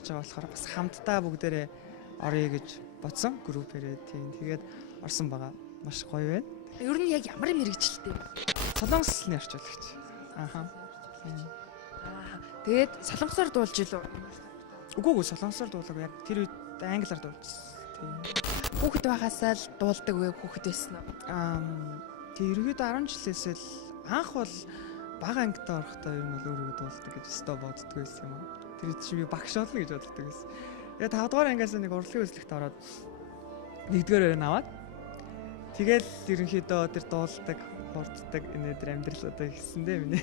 орж байгаа болохоор бас хамтдаа бүгдээрээ орё гэж бодсон группээрээ тийм тэгээд орсон байгаа. Маш гоё байна. Ер нь яг ямар мэрэгчлэлтэй вэ? Солонгосны орчуулагч. Ааха. Тэгээд солонгосоор дуулж илүү. Үгүй солонгосоор дуулаагүй яг тэр үед англиар дуулжсэн. Тийм. Хүүхэд байхасаа л дуулдаг вэ? Хүүхэд байсан уу? Тэг ерөөдөө 10 жилээс л анх бол бага ангид орохдоо ер нь бол өөрөө дуулдаг гэж өстой боддгоо байсан юм аа. Тэр чинь би багш болно гэж боддог байсан. Тэгээ 5 дугаар ангиас нэг урлагийн үзлэгт ороод 1-р өрөө аваад тэгэл ерөнхийдөө тэр дуулдаг, хурддаг энэ төр амьдралуудаа хийсэн дээ минь.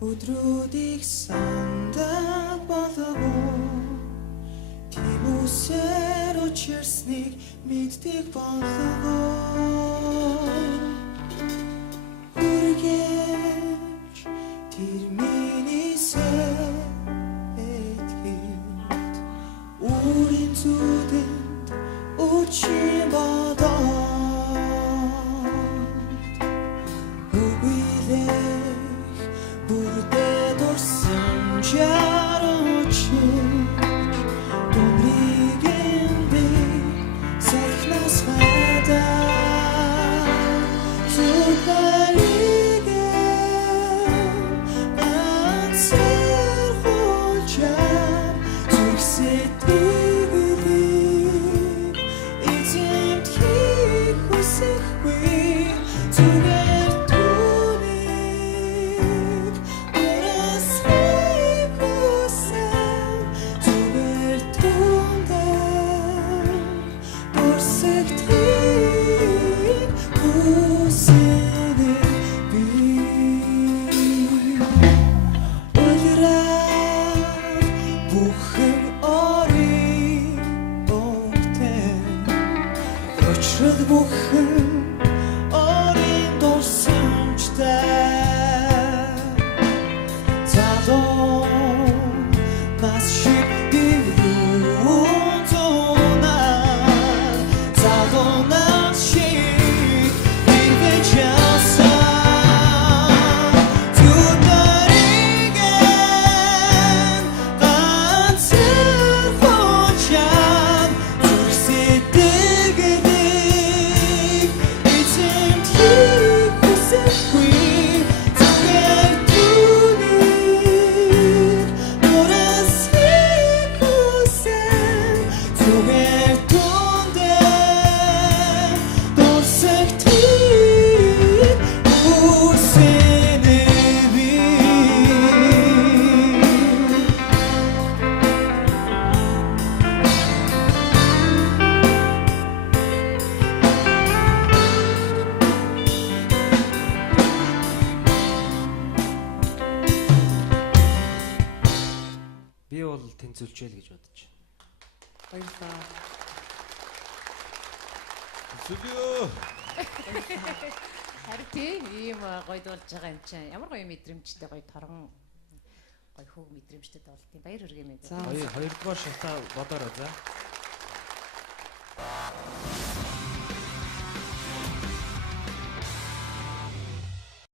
Өдрүүдийг сандаа болов Тимүсэр учирсныг мэддэг болов Хүргэж тэр миний сэтгэлд Үрийн зүдэнд үчи бодоо тэнцүүлчихэл гэж бодож байна. Баярлалаа. Зүгөө. Харин тийм ийм гоё дуулж байгаа юм чинь ямар гоё мэдрэмжтэй гоё торгон гоё хөг мэдрэмжтэй дуулт юм. Баяр хүргэе мэд. Хоёрдугаар шатаа бодороо за.